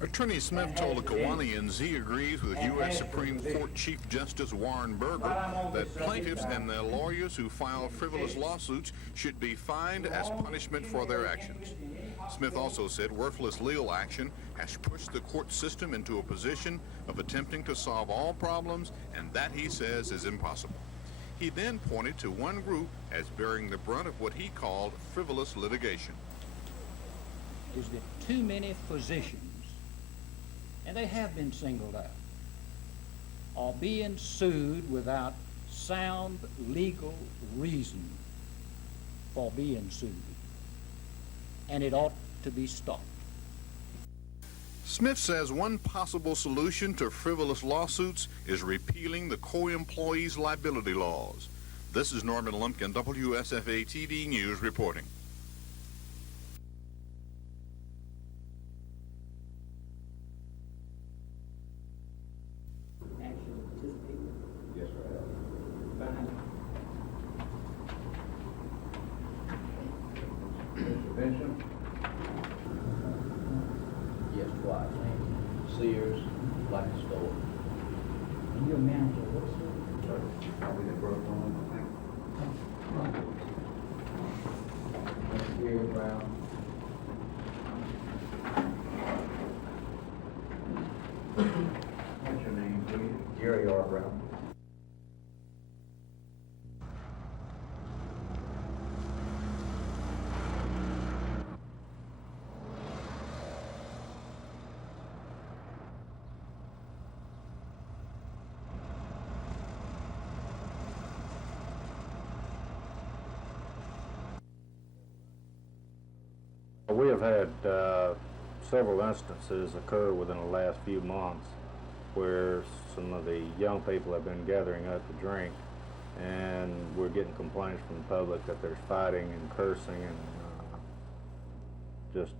Attorney Smith told the Kiwanians he agrees with U.S. Supreme Court Chief Justice Warren Burger that plaintiffs and their lawyers who file frivolous lawsuits should be fined as punishment for their actions. Smith also said worthless legal action has pushed the court system into a position of attempting to solve all problems, and that, he says, is impossible. He then pointed to one group as bearing the brunt of what he called frivolous litigation. Is that too many physicians, and they have been singled out, are being sued without sound legal reason for being sued, and it ought to be stopped. Smith says one possible solution to frivolous lawsuits is repealing the co-employees liability laws. This is Norman Lumpkin, WSFA TV News reporting. Yes, sir. Mr. Benson? Yes, twice. Sears, like a store. And your manager, what's it? Probably the broke home, I think. Gary Brown. What's your name, please? Gary R. Brown. We have had several instances occur within the last few months where some of the young people have been gathering up to drink, and we're getting complaints from the public that there's fighting and cursing and just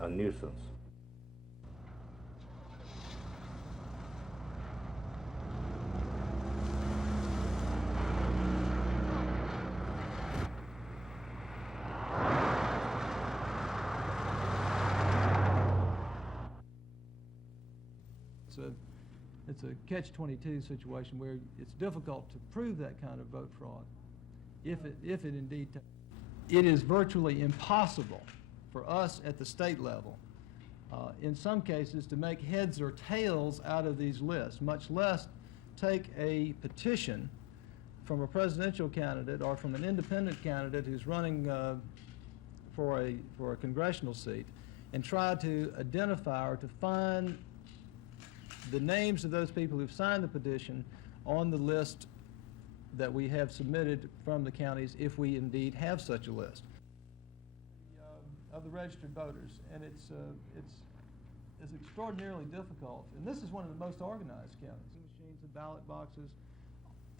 a nuisance. It's a catch-22 situation where it's difficult to prove that kind of vote fraud. If it indeed, it is virtually impossible for us at the state level, in some cases, to make heads or tails out of these lists, much less take a petition from a presidential candidate or from an independent candidate who's running for a congressional seat and try to identify or to find the names of those people who've signed the petition on the list that we have submitted from the counties, if we indeed have such a list of the registered voters. And it's extraordinarily difficult. And this is one of the most organized counties. Machines, the ballot boxes,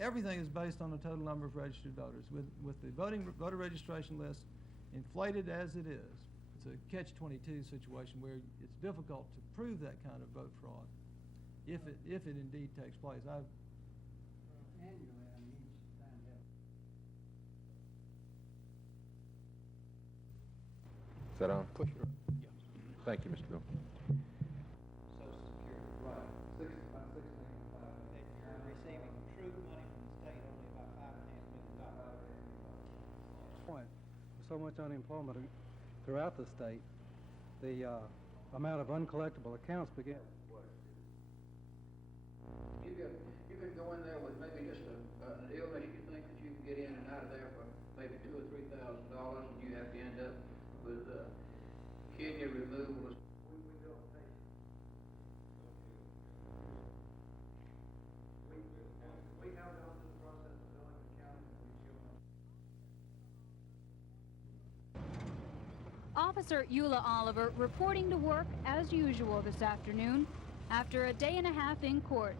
everything is based on the total number of registered voters. With the voter registration list inflated as it is, it's a catch-22 situation where it's difficult to prove that kind of vote fraud. If it indeed takes place. Is that on? Push her. Yeah. Thank you, Mr. Bill. Social Security. Right. 16. That you're receiving true money from the state only about $5.5 million. So much unemployment throughout the state, the amount of uncollectible accounts began. You could go in there with maybe just an illness you think that you can get in and out of there for maybe $2,000 or $3,000, and you have to end up with kidney removal. We have gone through the process of billing the county. Officer Eula Oliver reporting to work as usual this afternoon after a day and a half in court.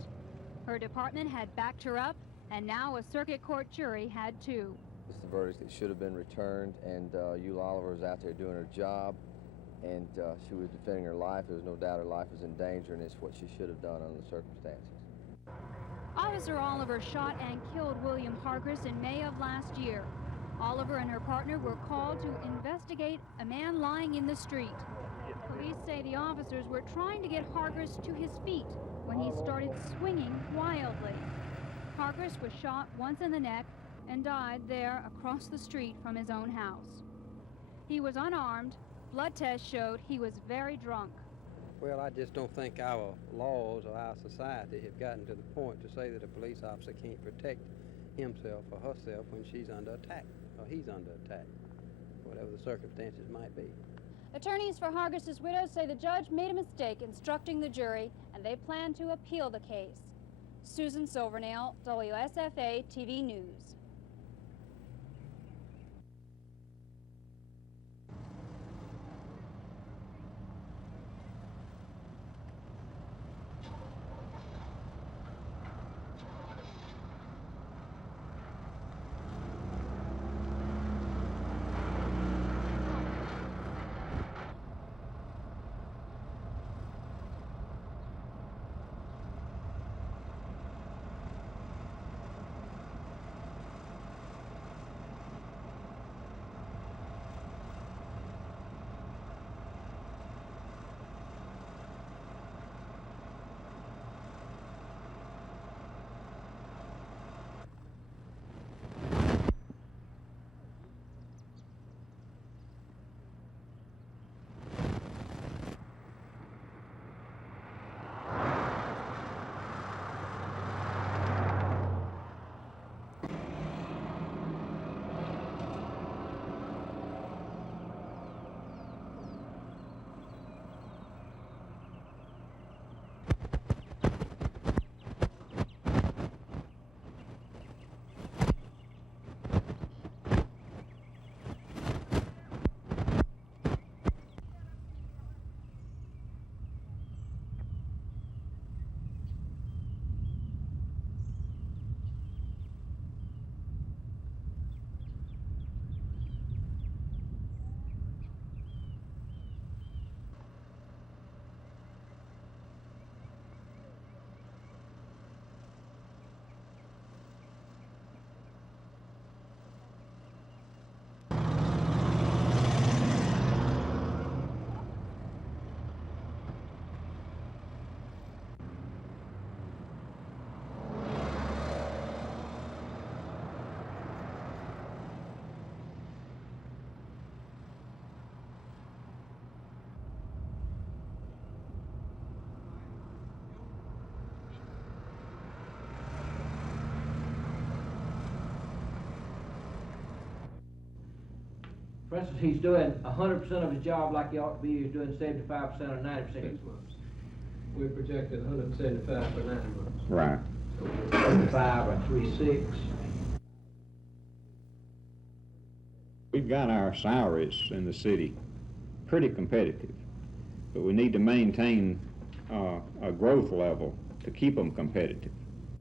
Her department had backed her up, and now a circuit court jury had too. It's the verdict that should have been returned, and Eula Oliver was out there doing her job, and she was defending her life. There was no doubt her life was in danger, and it's what she should have done under the circumstances. Officer Oliver shot and killed William Hargris in May of last year. Oliver and her partner were called to investigate a man lying in the street. Police say the officers were trying to get Hargis to his feet when he started swinging wildly. Hargis was shot once in the neck and died there across the street from his own house. He was unarmed. Blood tests showed he was very drunk. Well, I just don't think our laws or our society have gotten to the point to say that a police officer can't protect himself or herself when she's under attack or he's under attack, whatever the circumstances might be. Attorneys for Hargis's widow say the judge made a mistake instructing the jury, and they plan to appeal the case. Susan Silvernail, WSFA TV News. For instance, he's doing 100% of his job like he ought to be. He's doing 75% or 90%. 6 months. We projected 175 for 9 months. Right. 35 or 3.6. We've got our salaries in the city pretty competitive, but we need to maintain a growth level to keep them competitive.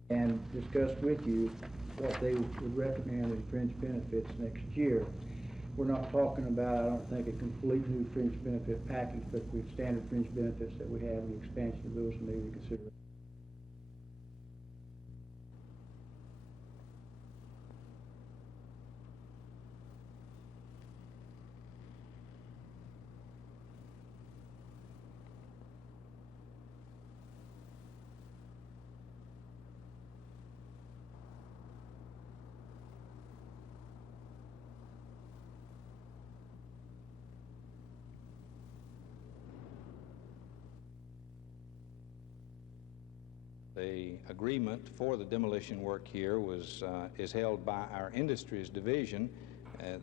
And discussed with you what they would recommend as fringe benefits next year. We're not talking about, I don't think, a complete new fringe benefit package, but with standard fringe benefits that we have, the expansion of those may be considered. The agreement for the demolition work here is held by our Industries Division.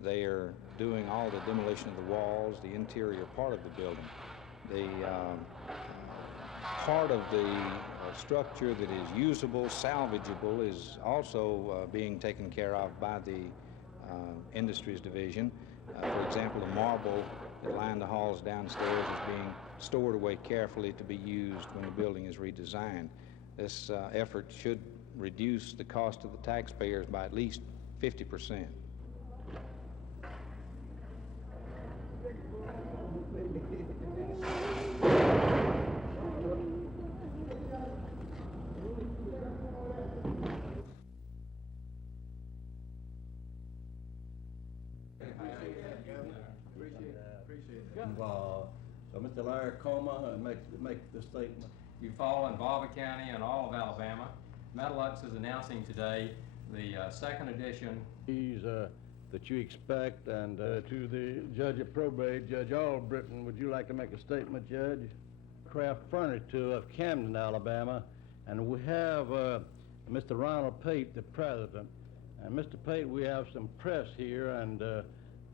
They are doing all the demolition of the walls, the interior part of the building. The part of the structure that is usable, salvageable, is also being taken care of by the Industries Division. For example, the marble that lined the halls downstairs is being stored away carefully to be used when the building is redesigned. This effort should reduce the cost of the taxpayers by at least 50%. So, Mr. Mr. Larry Coma and make the statement. You fall in Valva County and all of Alabama. Metalux is announcing today the second edition. That you expect, and to the judge of probate, Judge Albritton, would you like to make a statement, Judge? Craft Furniture of Camden, Alabama, and we have Mr. Ronald Pate, the president. And Mr. Pate, we have some press here, and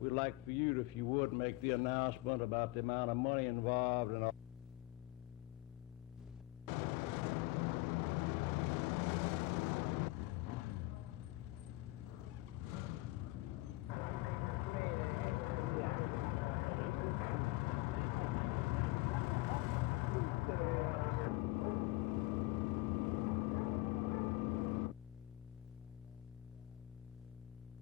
we'd like for you to, if you would, make the announcement about the amount of money involved and all.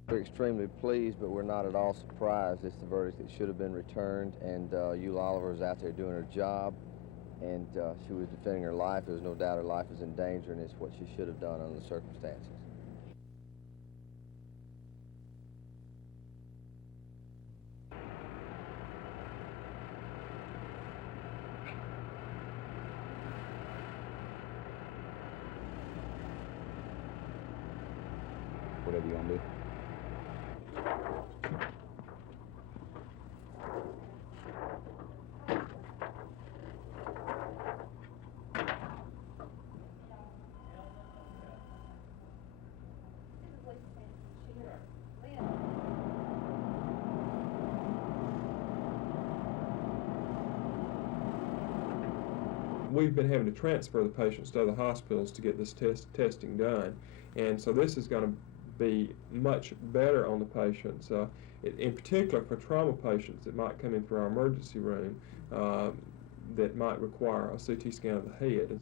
We're extremely pleased, but we're not at all surprised. It's the verdict that should have been returned, and Eula Oliver is out there doing her job, and she was defending her life. There's no doubt her life was in danger, and it's what she should have done under the circumstances. Whatever you want to do. We've been having to transfer the patients to other hospitals to get this testing done, and so this is going to be much better on the patients. In particular, for trauma patients that might come in for our emergency room that might require a CT scan of the head.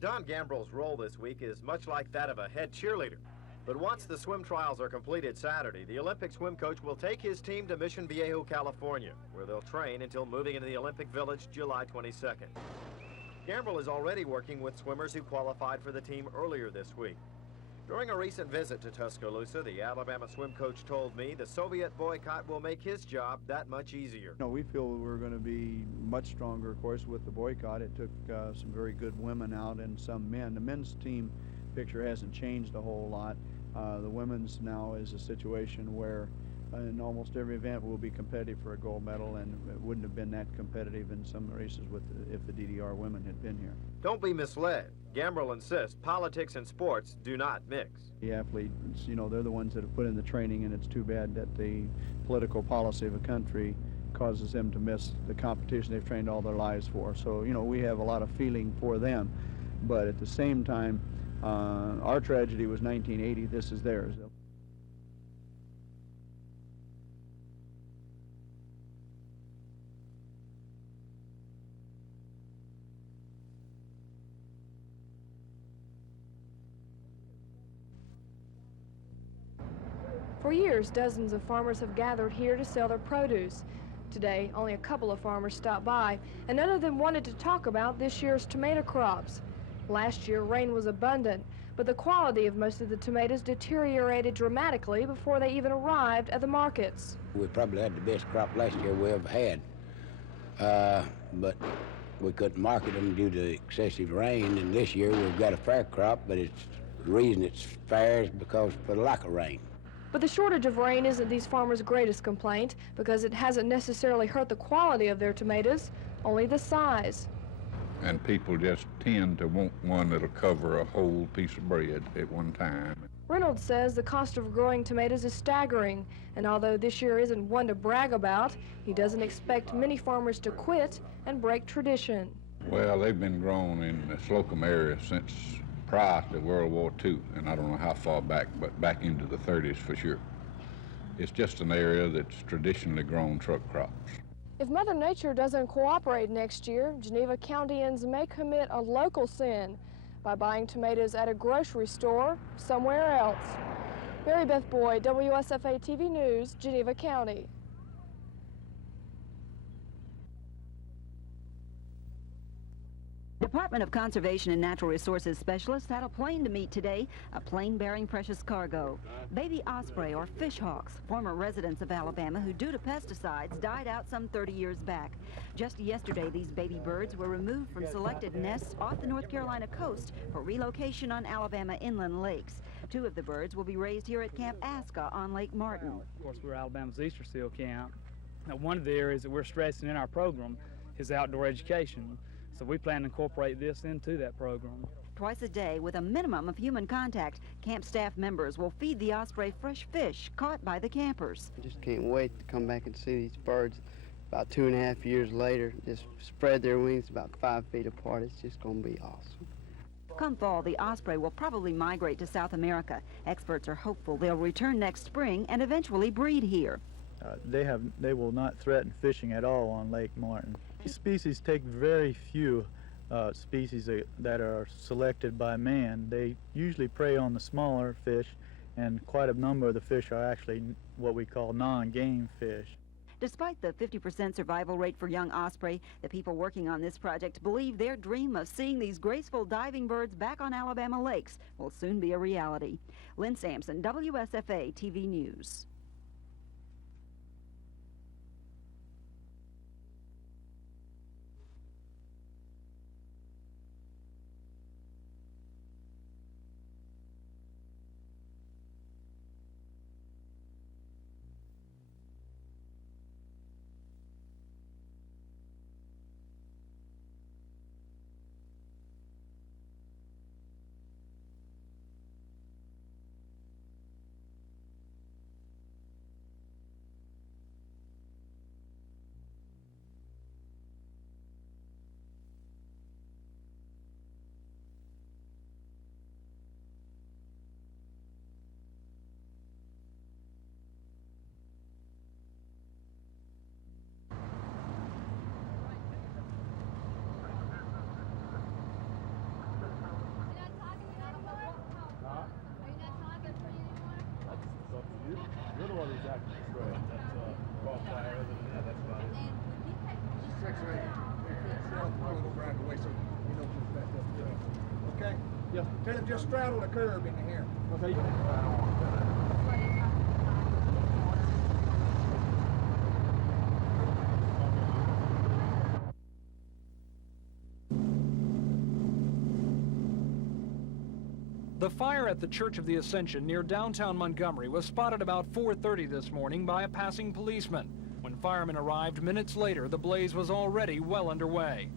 Don Gambrell's role this week is much like that of a head cheerleader. But once the swim trials are completed Saturday, the Olympic swim coach will take his team to Mission Viejo, California, where they'll train until moving into the Olympic Village July 22nd. Gambrell is already working with swimmers who qualified for the team earlier this week. During a recent visit to Tuscaloosa, the Alabama swim coach told me the Soviet boycott will make his job that much easier. No, we feel we're going to be much stronger, of course, with the boycott. It took some very good women out and some men. The men's team picture hasn't changed a whole lot. The women's now is a situation where in almost every event we'll be competitive for a gold medal, and it wouldn't have been that competitive in some races if the DDR women had been here. Don't be misled. Gambrell insists politics and sports do not mix. The athletes, you know, they're the ones that have put in the training, and it's too bad that the political policy of a country causes them to miss the competition they've trained all their lives for. So, you know, we have a lot of feeling for them, but at the same time, our tragedy was 1980. This is theirs. For years, dozens of farmers have gathered here to sell their produce. Today, only a couple of farmers stopped by, and none of them wanted to talk about this year's tomato crops. Last year, rain was abundant, but the quality of most of the tomatoes deteriorated dramatically before they even arrived at the markets. We probably had the best crop last year we ever had, but we couldn't market them due to excessive rain, and this year we've got a fair crop, but the reason it's fair is because for the lack of rain. But the shortage of rain isn't these farmers' greatest complaint, because it hasn't necessarily hurt the quality of their tomatoes, only the size. And people just tend to want one that'll cover a whole piece of bread at one time. Reynolds says the cost of growing tomatoes is staggering, and although this year isn't one to brag about, he doesn't expect many farmers to quit and break tradition. Well, they've been grown in the Slocum area since prior to World War II, and I don't know how far back, but back into the 30s for sure. It's just an area that's traditionally grown truck crops. If Mother Nature doesn't cooperate next year, Geneva Countyans may commit a local sin by buying tomatoes at a grocery store somewhere else. Mary Beth Boyd, WSFA TV News, Geneva County. Department of Conservation and Natural Resources specialists had a plane to meet today, a plane bearing precious cargo. Baby osprey or fish hawks, former residents of Alabama who due to pesticides died out some 30 years back. Just yesterday, these baby birds were removed from selected nests off the North Carolina coast for relocation on Alabama inland lakes. 2 of the birds will be raised here at Camp Asca on Lake Martin. Of course, we're Alabama's Easter Seal Camp. Now, one of the areas that we're stressing in our program is outdoor education. So we plan to incorporate this into that program. Twice a day, with a minimum of human contact, camp staff members will feed the osprey fresh fish caught by the campers. I just can't wait to come back and see these birds about 2.5 years later, just spread their wings about 5 feet apart. It's just going to be awesome. Come fall, the osprey will probably migrate to South America. Experts are hopeful they'll return next spring and eventually breed here. They will not threaten fishing at all on Lake Martin. These species take very few species that are selected by man. They usually prey on the smaller fish, and quite a number of the fish are actually what we call non-game fish. Despite the 50% survival rate for young osprey, the people working on this project believe their dream of seeing these graceful diving birds back on Alabama lakes will soon be a reality. Lynn Sampson, WSFA TV News. Okay? Yes. Tell him just straddle the curb in here. Okay. The fire at the Church of the Ascension near downtown Montgomery was spotted about 4:30 this morning by a passing policeman. When firemen arrived minutes later, the blaze was already well underway.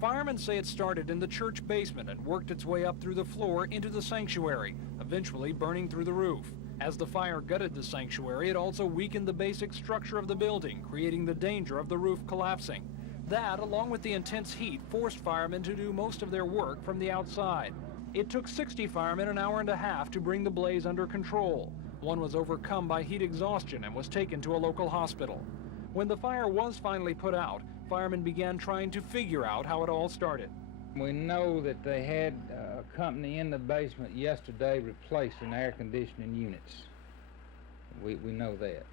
Firemen say it started in the church basement and worked its way up through the floor into the sanctuary, eventually burning through the roof. As the fire gutted the sanctuary, it also weakened the basic structure of the building, creating the danger of the roof collapsing. That, along with the intense heat, forced firemen to do most of their work from the outside. It took 60 firemen an hour and a half to bring the blaze under control. One was overcome by heat exhaustion and was taken to a local hospital. When the fire was finally put out, firemen began trying to figure out how it all started. We know that they had a company in the basement yesterday replacing air conditioning units. We know that.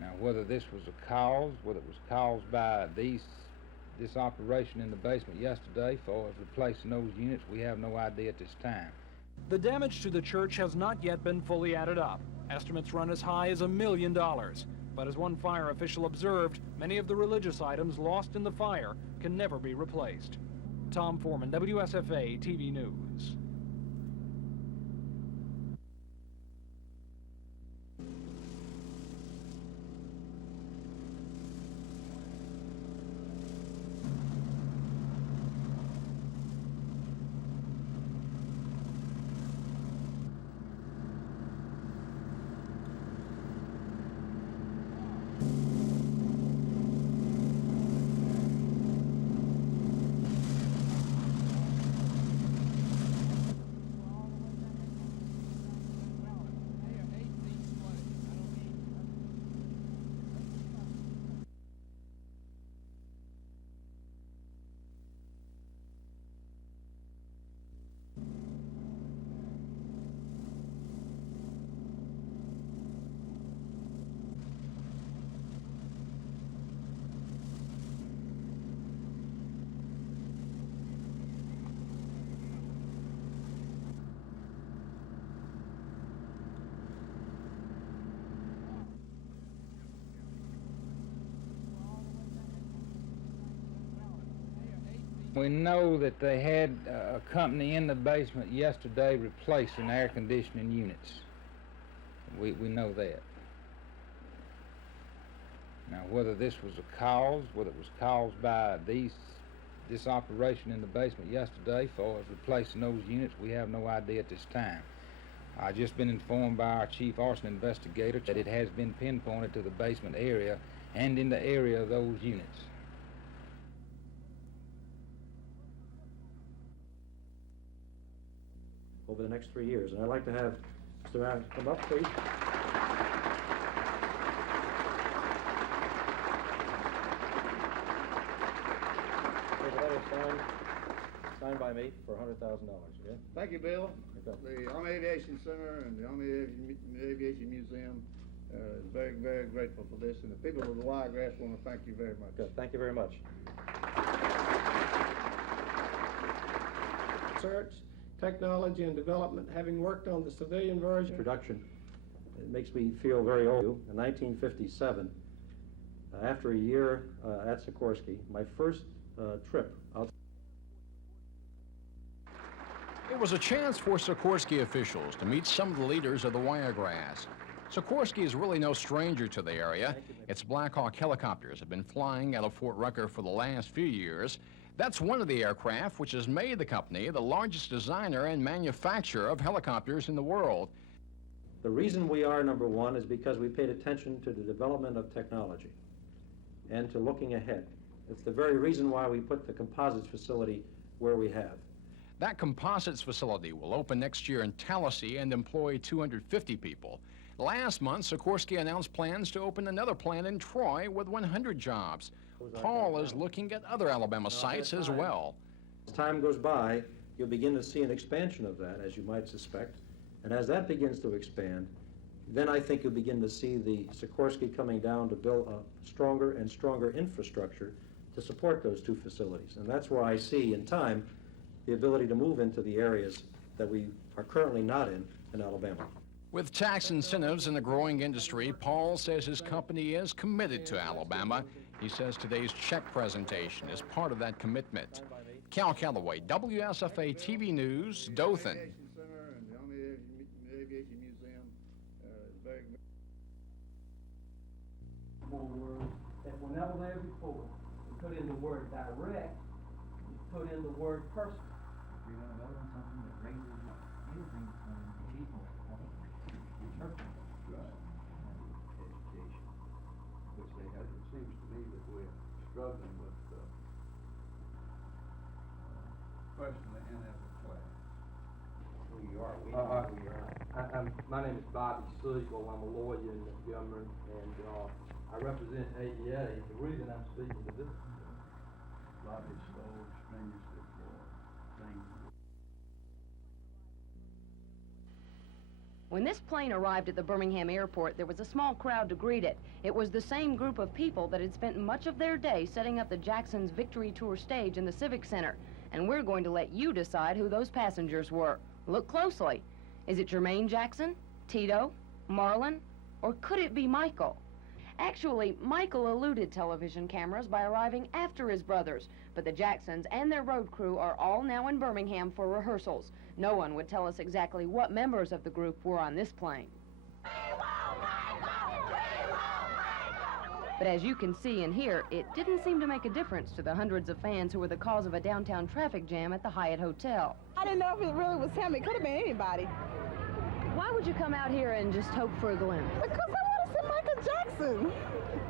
Now, whether this was a cause, whether it was caused by this operation in the basement yesterday for replacing those units, we have no idea at this time. The damage to the church has not yet been fully added up. Estimates run as high as $1 million. But as one fire official observed, many of the religious items lost in the fire can never be replaced. Tom Foreman, WSFA TV News. We know that they had a company in the basement yesterday replacing air conditioning units. We know that. Now, whether this was a cause, whether it was caused by this operation in the basement yesterday for replacing those units, we have no idea at this time. I've just been informed by our chief arson investigator that it has been pinpointed to the basement area and in the area of those units. Over the next 3 years. And I'd like to have Mr. Madden come up, please. There's a letter signed by me for $100,000, okay? Thank you, Bill. Okay. The Army Aviation Center and the Army Aviation Museum is very, very grateful for this, and the people of the Wiregrass want to thank you very much. Good. Thank you very much. Research, technology, and development, having worked on the civilian version. Production. It makes me feel very old. In 1957, after a year at Sikorsky, my first trip out. It was a chance for Sikorsky officials to meet some of the leaders of the Wiregrass. Sikorsky is really no stranger to the area. Its Black Hawk helicopters have been flying out of Fort Rucker for the last few years. That's one of the aircraft which has made the company the largest designer and manufacturer of helicopters in the world. The reason we are number one is because we paid attention to the development of technology and to looking ahead. It's the very reason why we put the composites facility where we have. That composites facility will open next year in Tallahassee and employ 250 people. Last month, Sikorsky announced plans to open another plant in Troy with 100 jobs. Paul is looking at other Alabama sites as well. As time goes by, you'll begin to see an expansion of that, as you might suspect. And as that begins to expand, then I think you'll begin to see the Sikorsky coming down to build a stronger and stronger infrastructure to support those two facilities. And that's where I see, in time, the ability to move into the areas that we are currently not in Alabama. With tax incentives in the growing industry, Paul says his company is committed to Alabama. He says today's check presentation is part of that commitment. Cal Calloway, WSFA TV News, Dothan. More words that were never there before. You put in the word direct, you put in the word personal. You're going to vote on something that raises anything from people, I think, interpret. Right. Education, which they have. It seems to me that we're struggling with personally and as a class. Who you are, we know who you are. My name is Bobby Siegel. I'm a lawyer in Montgomery, and I represent AEA. The reason I'm speaking to this Bobby Slow, extremely things. When this plane arrived at the Birmingham airport, there was a small crowd to greet it. It was the same group of people that had spent much of their day setting up the Jackson's Victory Tour stage in the Civic Center. And we're going to let you decide who those passengers were. Look closely. Is it Jermaine Jackson, Tito, Marlon, or could it be Michael? Actually, Michael eluded television cameras by arriving after his brothers, but the Jacksons and their road crew are all now in Birmingham for rehearsals. No one would tell us exactly what members of the group were on this plane. But as you can see and hear, it didn't seem to make a difference to the hundreds of fans who were the cause of a downtown traffic jam at the Hyatt Hotel. I didn't know if it really was him. It could have been anybody. Why would you come out here and just hope for a glimpse? Because I want to see Michael Jackson.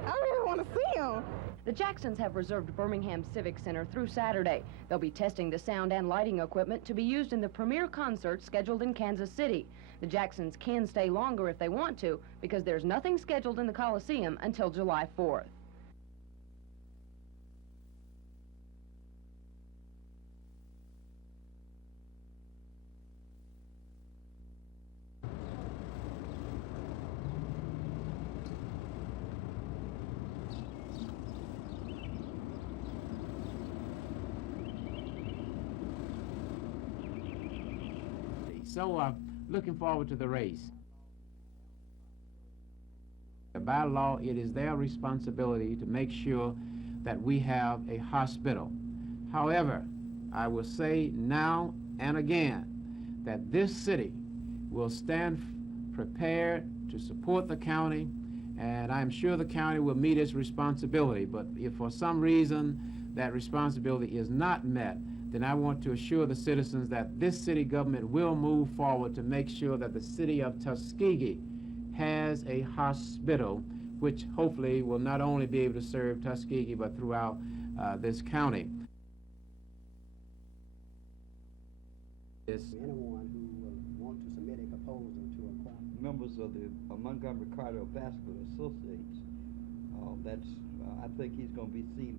I really want to see him. The Jacksons have reserved Birmingham Civic Center through Saturday. They'll be testing the sound and lighting equipment to be used in the premiere concert scheduled in Kansas City. The Jacksons can stay longer if they want to, because there's nothing scheduled in the Coliseum until July 4th. So, looking forward to the race. By law, it is their responsibility to make sure that we have a hospital. However, I will say now and again that this city will stand prepared to support the county, and I'm sure the county will meet its responsibility. But if for some reason that responsibility is not met, then I want to assure the citizens that this city government will move forward to make sure that the city of Tuskegee has a hospital, which hopefully will not only be able to serve Tuskegee, but throughout this county. Anyone who will want to submit a proposal to acquire. Members of the Montgomery Cardiovascular Associates, I think he's going to be seen.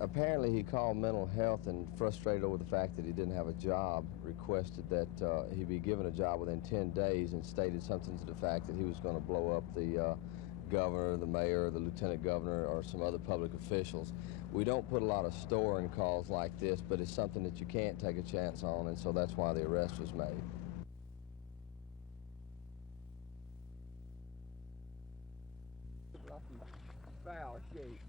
Apparently he called mental health and, frustrated over the fact that he didn't have a job, requested that he be given a job within 10 days and stated something to the fact that he was going to blow up the governor, the mayor, the lieutenant governor, or some other public officials. We don't put a lot of store in calls like this, but it's something that you can't take a chance on, and so that's why the arrest was made. Foul shape.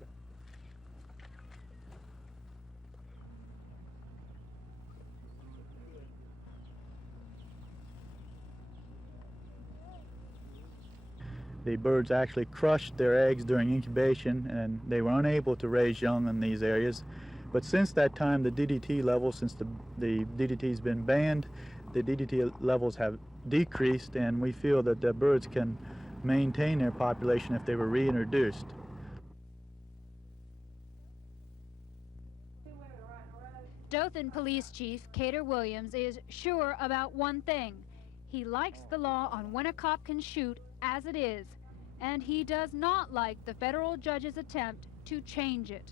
The birds actually crushed their eggs during incubation, and they were unable to raise young in these areas. But since that time, the DDT levels, since the DDT's been banned, the DDT levels have decreased, and we feel that the birds can maintain their population if they were reintroduced. Dothan Police Chief Cater Williams is sure about one thing. He likes the law on when a cop can shoot as it is, and he does not like the federal judge's attempt to change it.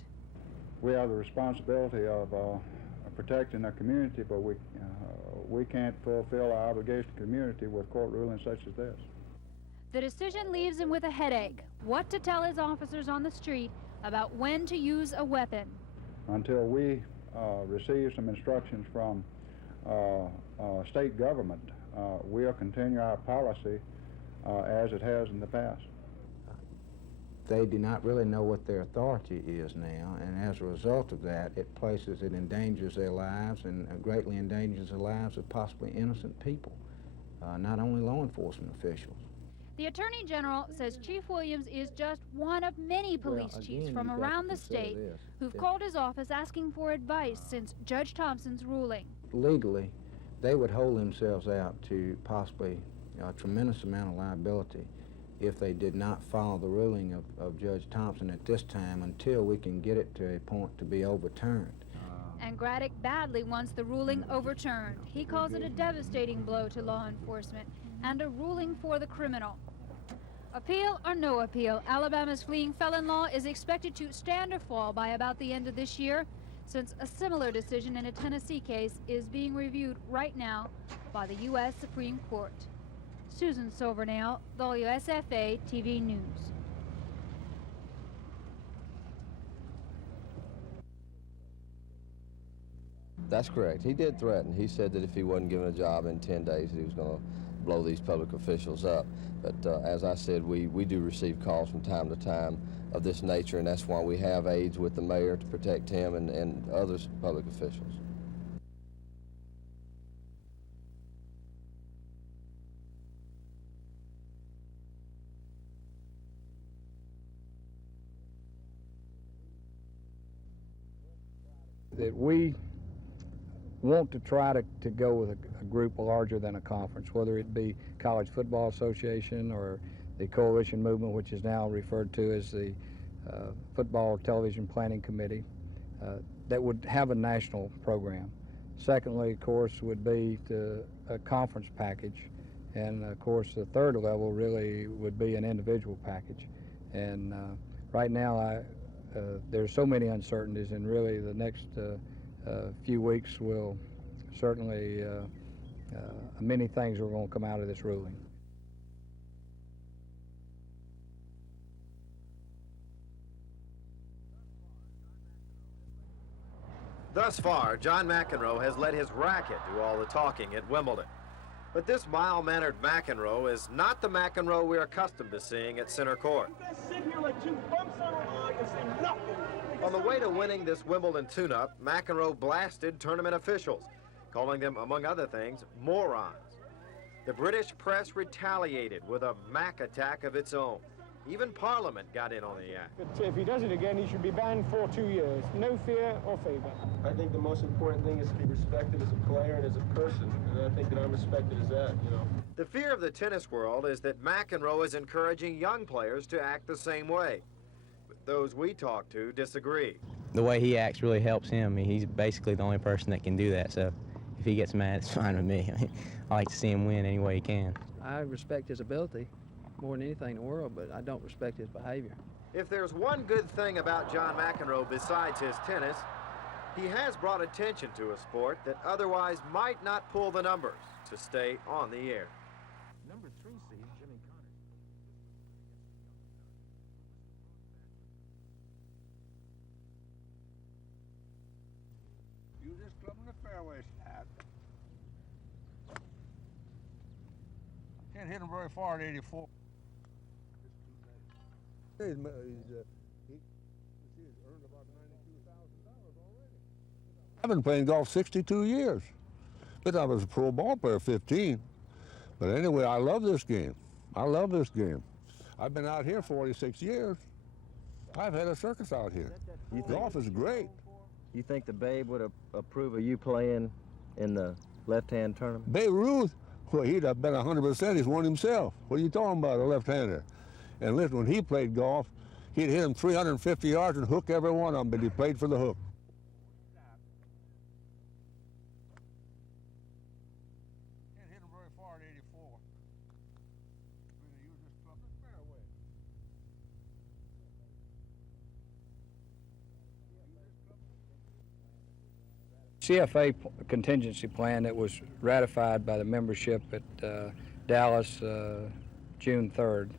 We have the responsibility of protecting our community, but we can't fulfill our obligation to the community with court rulings such as this. The decision leaves him with a headache. What to tell his officers on the street about when to use a weapon. Until we receive some instructions from state government, we'll continue our policy as it has in the past. They do not really know what their authority is now, and as a result of that, it endangers their lives and greatly endangers the lives of possibly innocent people, not only law enforcement officials. The Attorney General says Chief Williams is just one of many police chiefs from around the state who've called his office asking for advice since Judge Thompson's ruling. Legally, they would hold themselves out to possibly a tremendous amount of liability if they did not follow the ruling of Judge Thompson at this time until we can get it to a point to be overturned. And Graddick badly wants the ruling overturned. He calls it a devastating blow to law enforcement and a ruling for the criminal. Appeal or no appeal, Alabama's fleeing felon law is expected to stand or fall by about the end of this year, since a similar decision in a Tennessee case is being reviewed right now by the U.S. Supreme Court. Susan Silvernail, WSFA TV News. That's correct. He did threaten. He said that if he wasn't given a job in 10 days, he was going to blow these public officials up. But as I said, we do receive calls from time to time of this nature, and that's why we have aides with the mayor to protect him and other public officials. That we want to try to go with a group larger than a conference, whether it be College Football Association or the Coalition Movement, which is now referred to as the Football Television Planning Committee. that would have a national program. Secondly, of course, would be a conference package. And of course, the third level really would be an individual package. And right now, there's so many uncertainties, and really the next few weeks will certainly, many things are going to come out of this ruling. Thus far, John McEnroe has let his racket do all the talking at Wimbledon. But this mild-mannered McEnroe is not the McEnroe we're accustomed to seeing at center court. On the way to winning this Wimbledon tune-up, McEnroe blasted tournament officials, calling them, among other things, morons. The British press retaliated with a Mac attack of its own. Even Parliament got in on the act. But if he does it again, he should be banned for 2 years. No fear or favor. I think the most important thing is to be respected as a player and as a person, and I think that I'm respected as that, you know. The fear of the tennis world is that McEnroe is encouraging young players to act the same way. But those we talk to disagree. The way he acts really helps him. I mean, he's basically the only person that can do that, so if he gets mad, it's fine with me. I mean, I like to see him win any way he can. I respect his ability more than anything in the world, but I don't respect his behavior. If there's one good thing about John McEnroe besides his tennis, he has brought attention to a sport that otherwise might not pull the numbers to stay on the air. Number 3 seed, Jimmy Connors. Use this club in the fairway slide. Can't hit him very far at 84. He's earned about $92,000 already. I've been playing golf 62 years, but I was a pro ball player 15. But anyway, I love this game. I love this game. I've been out here 46 years. I've had a circus out here. Golf is great. You think the Babe would approve of you playing in the left-hand tournament? Babe Ruth, well, he'd have been 100%. He's won himself. What are you talking about, a left-hander? And listen, when he played golf, he'd hit him 350 yards and hook every one of them, but he played for the hook. Can't hit him very far at 84. We're going to use this club in the fairway. CFA contingency plan that was ratified by the membership at Dallas June 3rd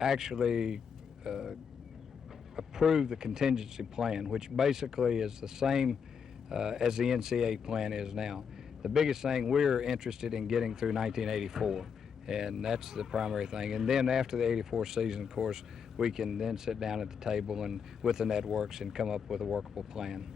actually approved the contingency plan, which basically is the same as the NCAA plan is now. The biggest thing we're interested in getting through 1984, and that's the primary thing. And then after the 84 season, of course, we can then sit down at the table and with the networks and come up with a workable plan.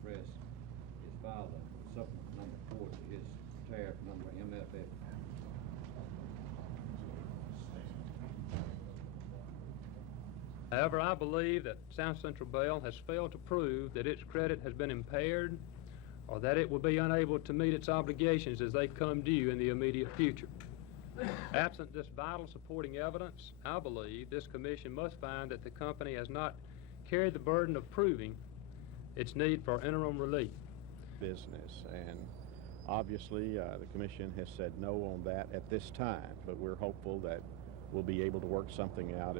Express has filed a supplement number 4 to his tariff number MFF. However, I believe that South Central Bell has failed to prove that its credit has been impaired or that it will be unable to meet its obligations as they come due in the immediate future. Absent this vital supporting evidence, I believe this commission must find that the company has not carried the burden of proving its need for interim relief. Business, and obviously the commission has said no on that at this time, but we're hopeful that we'll be able to work something out.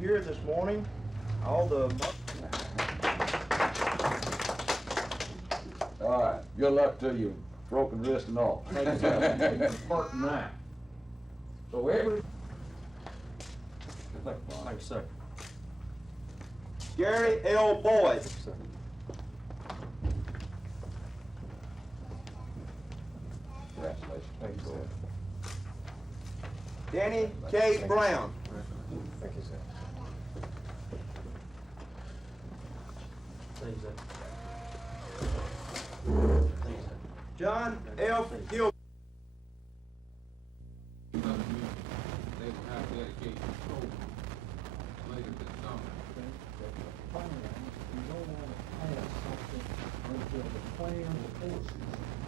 Here this morning, all the... All right, good luck to you, broken wrist and all. Thank you, sir. Part 9. So every... Thank you, sir. Gary L. Boyd. Thank you, sir. Danny K. Brown. Thank you, sir. Thank you, sir. John F. Hill.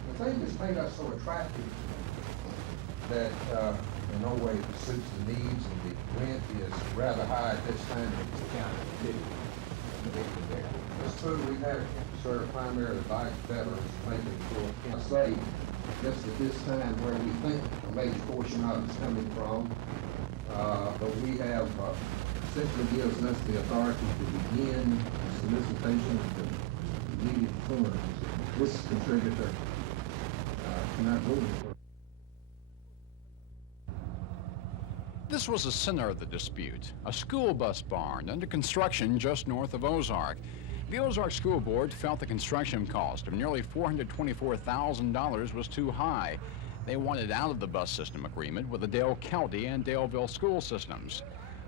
The thing that's made us so attractive that in no way suits the needs, and the rent is rather high at this time in the county. It's true, we've had sort of primary advice veterans making for say just at this time where we think a major portion of it's coming from, but we have simply gives us the authority to begin solicitation of the needed funds. This contributor cannot move. This was the center of the dispute, a school bus barn under construction just north of Ozark. The Ozark School Board felt the construction cost of nearly $424,000 was too high. They wanted out of the bus system agreement with the Dale County and Daleville school systems.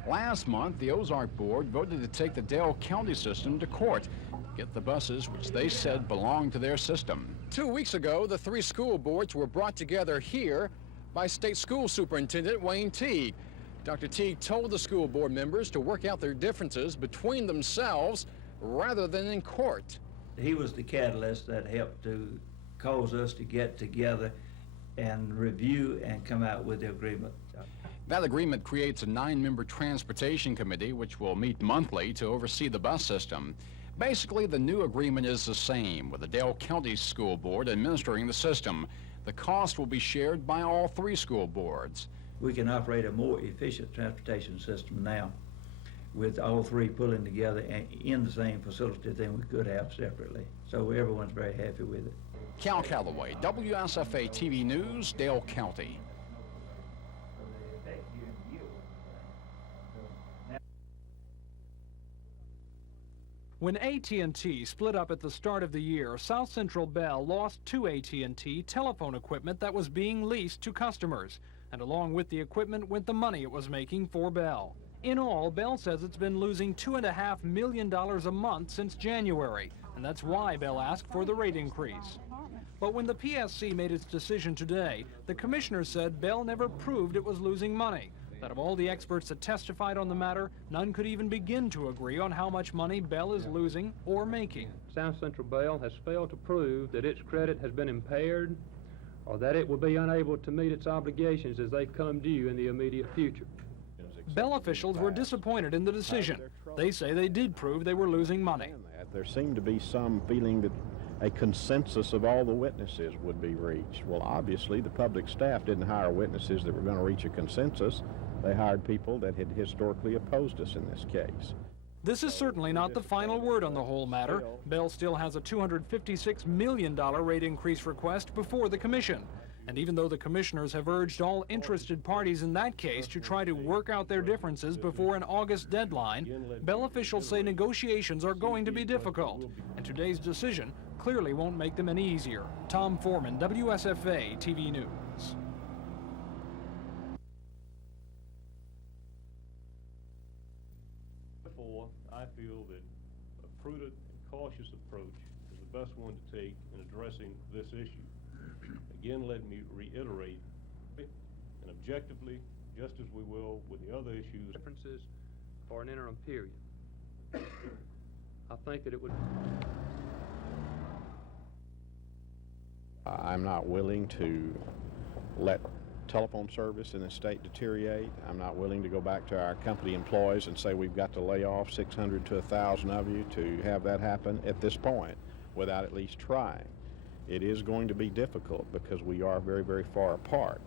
Last month, the Ozark Board voted to take the Dale County system to court, get the buses which they said belonged to their system. 2 weeks ago, the three school boards were brought together here by State School Superintendent Wayne Teague. Dr. Teague told the school board members to work out their differences between themselves rather than in court. He was the catalyst that helped to cause us to get together and review and come out with the agreement. That agreement creates a 9-member transportation committee which will meet monthly to oversee the bus system. Basically, the new agreement is the same, with the Dale County School Board administering the system. The cost will be shared by all three school boards. We can operate a more efficient transportation system now with all three pulling together in the same facility than we could have separately. So everyone's very happy with it. Cal Calloway, WSFA TV News, Dale County. When AT&T split up at the start of the year, South Central Bell lost to AT&T telephone equipment that was being leased to customers. And along with the equipment went the money it was making for Bell. In all, Bell says it's been losing $2.5 million a month since January, and that's why Bell asked for the rate increase. But when the PSC made its decision today, the commissioner said Bell never proved it was losing money. That of all the experts that testified on the matter, none could even begin to agree on how much money Bell is losing or making. South Central Bell has failed to prove that its credit has been impaired or that it will be unable to meet its obligations as they come due in the immediate future. Bell officials were disappointed in the decision. They say they did prove they were losing money. There seemed to be some feeling that a consensus of all the witnesses would be reached. Well, obviously, the public staff didn't hire witnesses that were going to reach a consensus. They hired people that had historically opposed us in this case. This is certainly not the final word on the whole matter. Bell still has a $256 million rate increase request before the commission. And even though the commissioners have urged all interested parties in that case to try to work out their differences before an August deadline, Bell officials say negotiations are going to be difficult. And today's decision clearly won't make them any easier. Tom Foreman, WSFA TV News. Therefore, I feel that a prudent and cautious approach is the best one to take in addressing this issue. Again, let me reiterate, and objectively, just as we will with the other issues, Differences for an interim period. I think that it would... I'm not willing to let telephone service in the state deteriorate. I'm not willing to go back to our company employees and say we've got to lay off 600 to 1,000 of you to have that happen at this point without at least trying. It is going to be difficult because we are very, very far apart.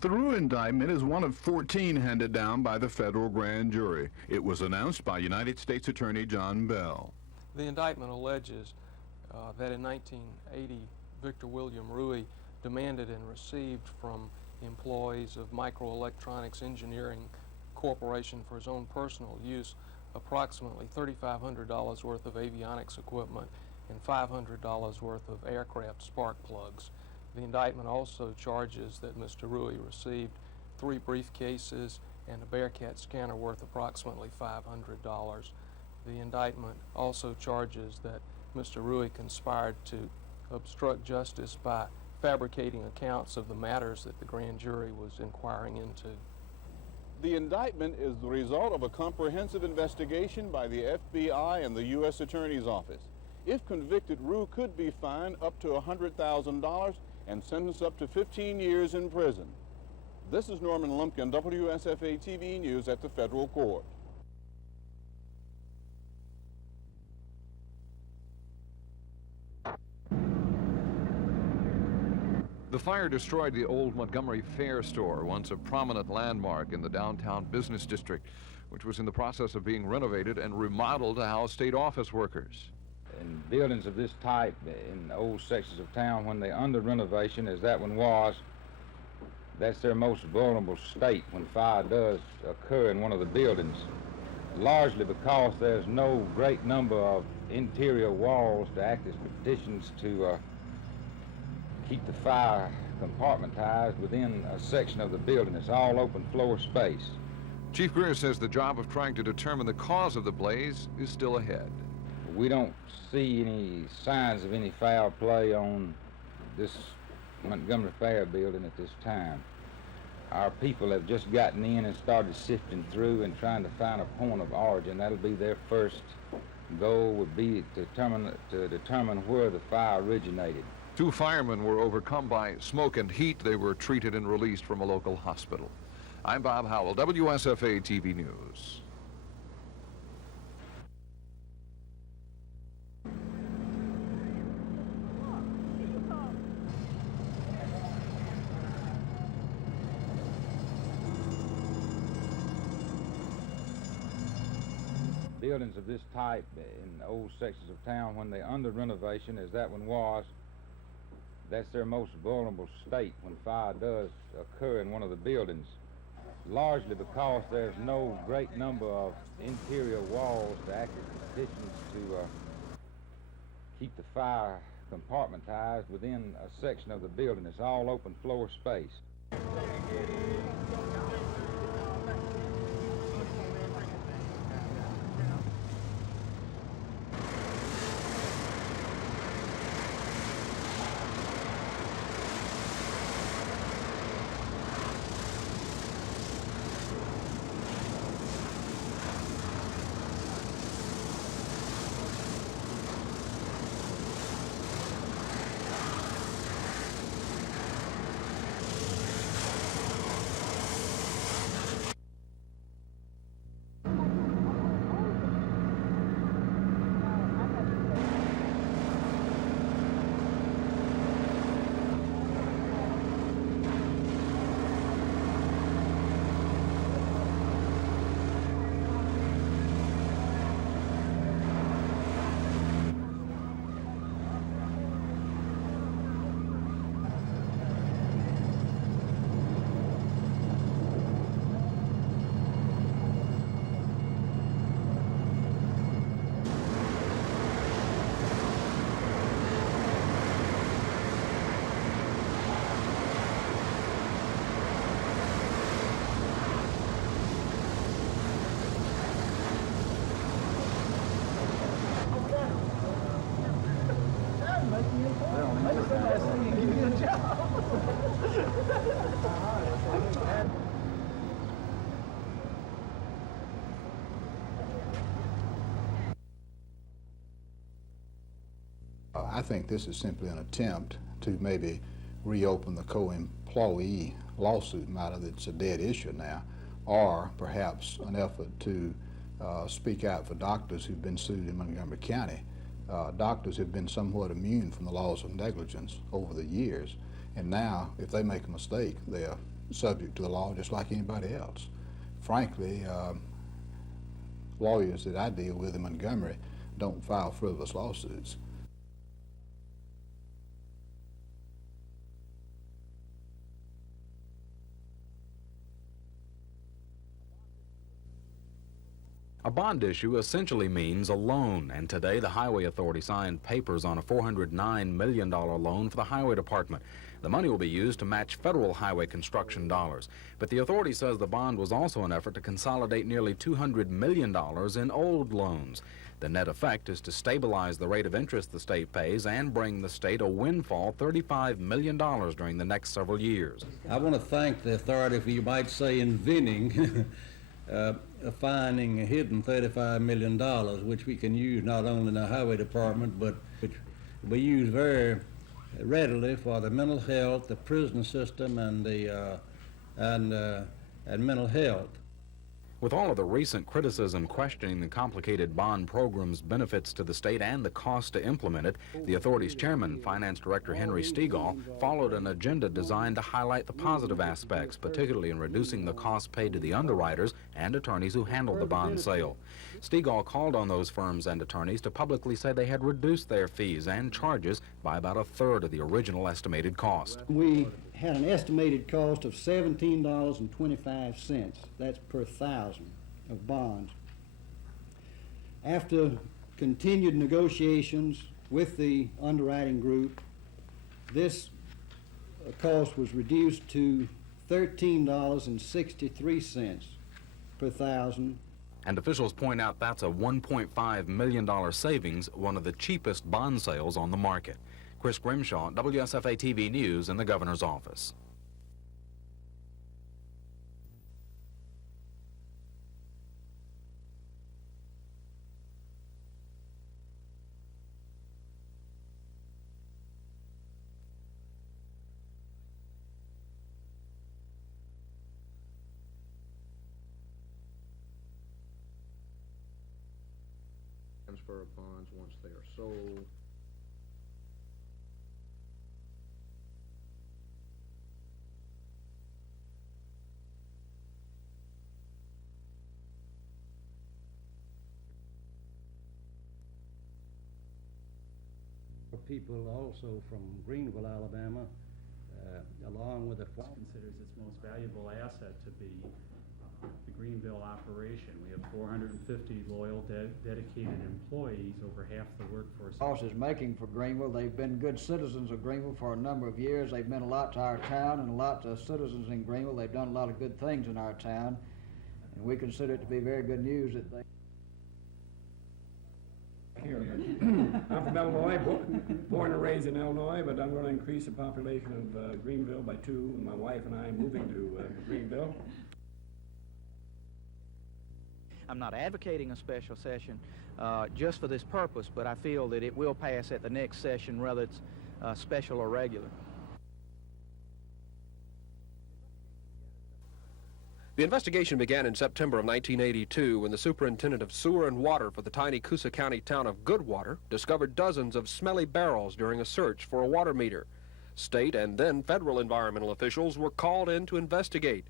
The Rue indictment is one of 14 handed down by the federal grand jury. It was announced by United States Attorney John Bell. The indictment alleges that in 1980, Victor William Rue demanded and received from employees of Microelectronics Engineering Corporation for his own personal use approximately $3,500 worth of avionics equipment and $500 worth of aircraft spark plugs. The indictment also charges that Mr. Rui received 3 briefcases and a Bearcat scanner worth approximately $500. The indictment also charges that Mr. Rui conspired to obstruct justice by fabricating accounts of the matters that the grand jury was inquiring into. The indictment is the result of a comprehensive investigation by the FBI and the U.S. Attorney's Office. If convicted, Rue could be fined up to $100,000 and sentenced up to 15 years in prison. This is Norman Lumpkin, WSFA TV News at the Federal Court. The fire destroyed the old Montgomery Fair store, once a prominent landmark in the downtown business district, which was in the process of being renovated and remodeled to house state office workers. In buildings of this type in old sections of town, when they're under renovation, as that one was, that's their most vulnerable state when fire does occur in one of the buildings, largely because there's no great number of interior walls to act as partitions to keep the fire compartmentized within a section of the building. It's all open floor space. Chief Greer says the job of trying to determine the cause of the blaze is still ahead. We don't see any signs of any foul play on this Montgomery Fair building at this time. Our people have just gotten in and started sifting through and trying to find a point of origin. That'll be their first goal, would be to determine where the fire originated. 2 firemen were overcome by smoke and heat. They were treated and released from a local hospital. I'm Bob Howell, WSFA TV News. Buildings of this type in old sections of town, when they're under renovation, as that one was, that's their most vulnerable state when fire does occur in one of the buildings, largely because there's no great number of interior walls to act as partitions to keep the fire compartmentized within a section of the building. It's all open floor space. I think this is simply an attempt to maybe reopen the co-employee lawsuit matter that's a dead issue now, or perhaps an effort to speak out for doctors who've been sued in Montgomery County. Doctors have been somewhat immune from the laws of negligence over the years, and now if they make a mistake, they're subject to the law just like anybody else. Frankly, lawyers that I deal with in Montgomery don't file frivolous lawsuits. A bond issue essentially means a loan, and today the Highway Authority signed papers on a $409 million loan for the Highway Department. The money will be used to match federal highway construction dollars. But the authority says the bond was also an effort to consolidate nearly $200 million in old loans. The net effect is to stabilize the rate of interest the state pays and bring the state a windfall $35 million during the next several years. I want to thank the authority for, you might say, inventing finding a hidden $35 million, which we can use not only in the Highway Department, but which we use very readily for the mental health, the prison system, and the and mental health. With all of the recent criticism questioning the complicated bond program's benefits to the state and the cost to implement it, the authority's chairman, Finance Director Henry Stegall, followed an agenda designed to highlight the positive aspects, particularly in reducing the costs paid to the underwriters and attorneys who handled the bond sale. Stegall called on those firms and attorneys to publicly say they had reduced their fees and charges by about a third of the original estimated cost. We had an estimated cost of $17.25. That's per thousand of bonds. After continued negotiations with the underwriting group, this cost was reduced to $13.63 per thousand. And officials point out that's a $1.5 million savings, one of the cheapest bond sales on the market. Chris Grimshaw, WSFA TV News in the governor's office. Transfer of bonds once they are sold. People also from Greenville, Alabama, along with the considers its most valuable asset to be the Greenville operation. We have 450 loyal, dedicated employees, over half the workforce. Boss is making for Greenville. They've been good citizens of Greenville for a number of years. They've meant a lot to our town and a lot to citizens in Greenville. They've done a lot of good things in our town, and we consider it to be very good news that they... Here. I'm from Illinois, born and raised in Illinois, but I'm going to increase the population of Greenville by 2, and my wife and I are moving to Greenville. I'm not advocating a special session just for this purpose, but I feel that it will pass at the next session, whether it's special or regular. The investigation began in September of 1982 when the superintendent of sewer and water for the tiny Coosa County town of Goodwater discovered dozens of smelly barrels during a search for a water meter. State and then federal environmental officials were called in to investigate.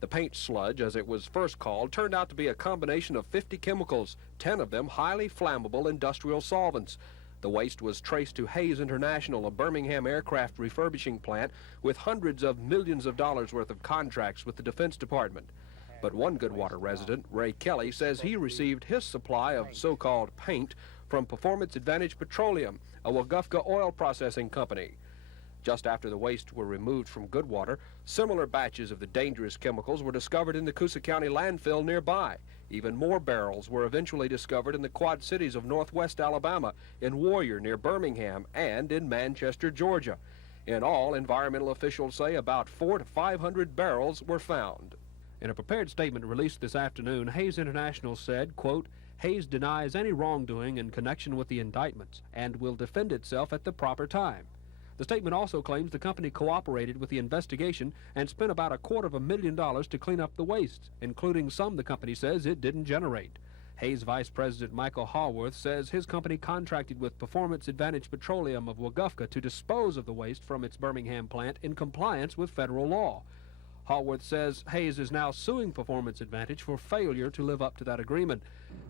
The paint sludge, as it was first called, turned out to be a combination of 50 chemicals, 10 of them highly flammable industrial solvents. The waste was traced to Hayes International, a Birmingham aircraft refurbishing plant with hundreds of millions of dollars worth of contracts with the Defense Department. But one Goodwater resident, Ray Kelly, says he received his supply of so-called paint from Performance Advantage Petroleum, a Wagufka oil processing company. Just after the waste were removed from Goodwater, similar batches of the dangerous chemicals were discovered in the Coosa County landfill nearby. Even more barrels were eventually discovered in the Quad Cities of northwest Alabama, in Warrior near Birmingham, and in Manchester, Georgia. In all, environmental officials say about 400 to 500 barrels were found. In a prepared statement released this afternoon, Hayes International said, quote, Hayes denies any wrongdoing in connection with the indictments and will defend itself at the proper time. The statement also claims the company cooperated with the investigation and spent about $250,000 to clean up the waste, including some the company says it didn't generate. Hayes Vice President Michael Haworth says his company contracted with Performance Advantage Petroleum of Wagufka to dispose of the waste from its Birmingham plant in compliance with federal law. Haworth says Hayes is now suing Performance Advantage for failure to live up to that agreement.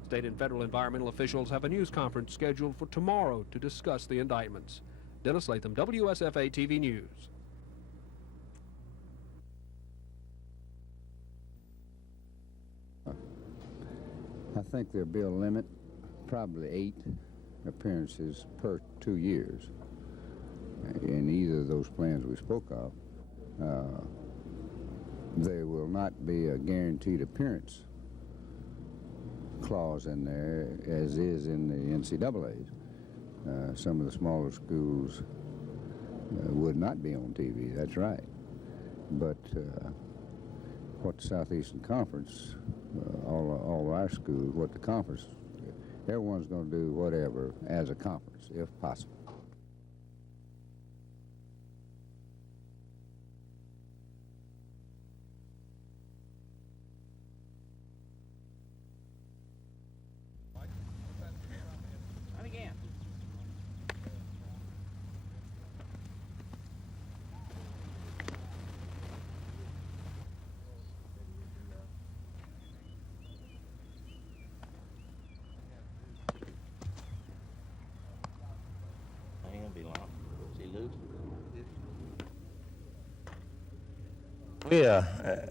State and federal environmental officials have a news conference scheduled for tomorrow to discuss the indictments. Dennis Latham, WSFA TV News. I think there'll be a limit, probably 8 appearances per 2 years in either of those plans we spoke of. There will not be a guaranteed appearance clause in there as is in the NCAA's. Some of the smaller schools would not be on TV, that's right. But what the Southeastern Conference, all of our schools, what the conference, everyone's going to do whatever as a conference, if possible. We are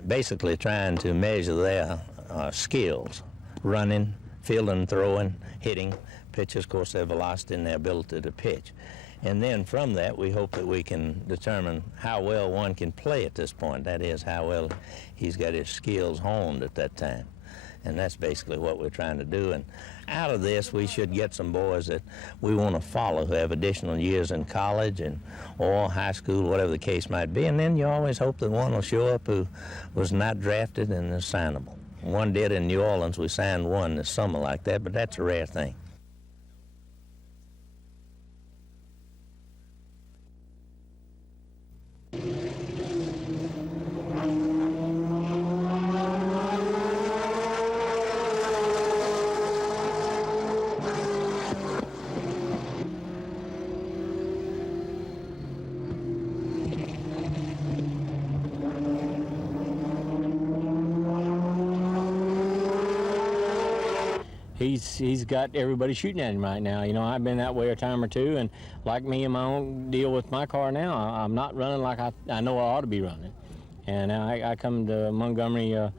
basically trying to measure their skills, running, fielding, throwing, hitting, pitches, of course, their velocity and their ability to pitch. And then from that, we hope that we can determine how well one can play at this point. That is, how well he's got his skills honed at that time. And that's basically what we're trying to do. And out of this, we should get some boys that we want to follow who have additional years in college or high school, whatever the case might be. And then you always hope that one will show up who was not drafted and is signable. One did in New Orleans. We signed one this summer like that, but that's a rare thing. He's got everybody shooting at him right now. You know, I've been that way a time or two, and like me and my own deal with my car now, I'm not running like I know I ought to be running. And I come to Montgomery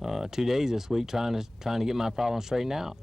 2 days this week trying to get my problem straightened out.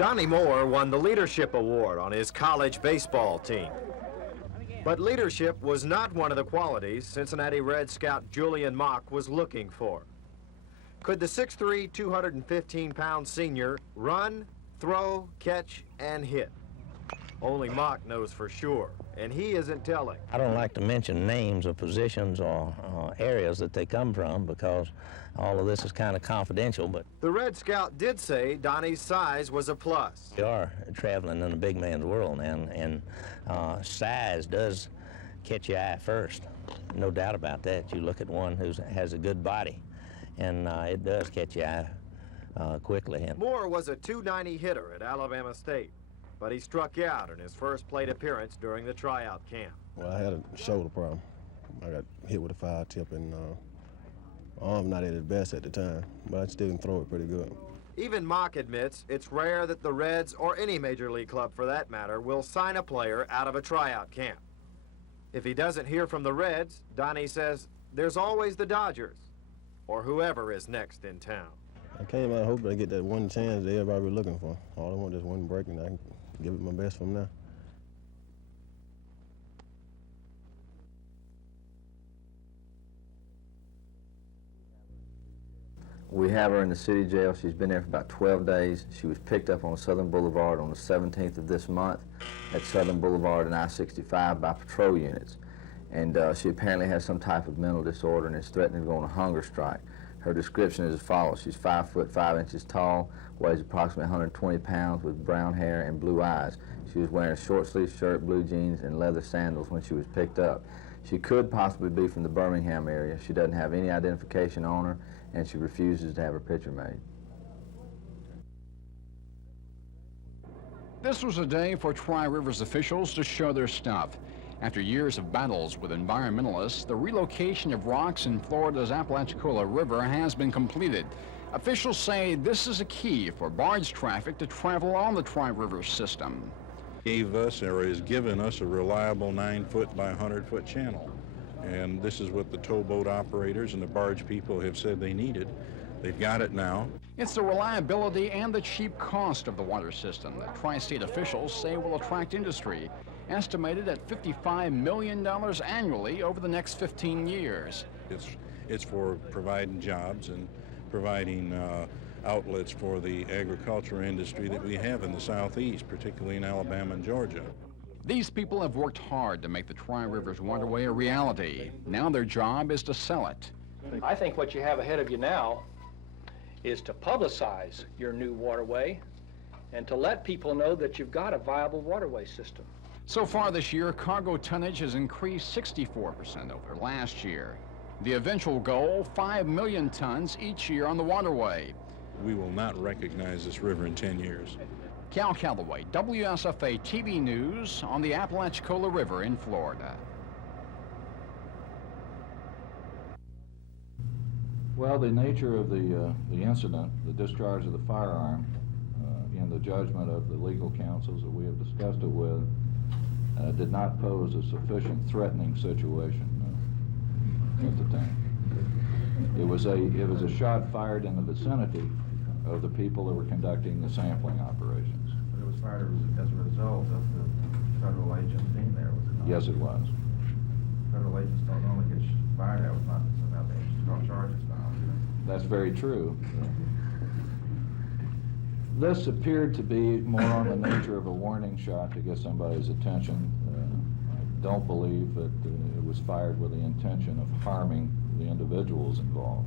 Donnie Moore won the Leadership Award on his college baseball team. But leadership was not one of the qualities Cincinnati Red Scout Julian Mock was looking for. Could the 6'3", 215-pound senior run, throw, catch, and hit? Only Mock knows for sure, and he isn't telling. I don't like to mention names of positions or areas that they come from because all of this is kind of confidential, but The Red Scout did say Donnie's size was a plus. we are traveling in a big man's world now, and size does catch your eye first. No doubt about that. You look at one who has a good body, and it does catch your eye quickly. And Moore was a .290 hitter at Alabama State, but he struck out in his first plate appearance during the tryout camp. Well, I had a shoulder problem. I got hit with a foul tip, and arm not at its best at the time, but I still can throw it pretty good. Even Mock admits it's rare that the Reds, or any major league club for that matter, will sign a player out of a tryout camp. If he doesn't hear from the Reds, Donnie says there's always the Dodgers, or whoever is next in town. I came out hoping I get that one chance that everybody was looking for. All I want is one break, and I can give it my best from now. We have her in the city jail. She's been there for about 12 days. She was picked up on Southern Boulevard on the 17th of this month at Southern Boulevard and I-65 by patrol units. And she apparently has some type of mental disorder and is threatening to go on a hunger strike. Her description is as follows. She's 5 foot 5 inches tall, weighs approximately 120 pounds with brown hair and blue eyes. She was wearing a short sleeve shirt, blue jeans, and leather sandals when she was picked up. She could possibly be from the Birmingham area. She doesn't have any identification on her, and she refuses to have her picture made. This was a day for Tri-Rivers officials to show their stuff. After years of battles with environmentalists, the relocation of rocks in Florida's Apalachicola River has been completed. Officials say this is a key for barge traffic to travel on the Tri-Rivers system. Gave us, or has given us, a reliable 9-foot by 100-foot channel. And this is what the towboat operators and the barge people have said they needed. They've got it now. It's the reliability and the cheap cost of the water system that tri-state officials say will attract industry, estimated at $55 million annually over the next 15 years. It's for providing jobs and providing outlets for the agriculture industry that we have in the Southeast, particularly in Alabama and Georgia. These people have worked hard to make the Tri-Rivers waterway a reality. Now their job is to sell it. I think what you have ahead of you now is to publicize your new waterway and to let people know that you've got a viable waterway system. So far this year, cargo tonnage has increased 64% over last year. The eventual goal, 5 million tons each year on the waterway. We will not recognize this river in 10 years. Cal Calloway, WSFA TV News on the Apalachicola River in Florida. Well, the nature of the incident, the discharge of the firearm, in the judgment of the legal counsels that we have discussed it with, did not pose a sufficient threatening situation at the time. It was a shot fired in the vicinity of the people that were conducting the sampling operations. But it was fired as a result of the federal agent being there, was it not? Yes, it was. Federal agents don't normally get fired. That was not about the strong charges filed. That's very true. This appeared to be more on the nature of a warning shot to get somebody's attention. I don't believe that it was fired with the intention of harming the individuals involved.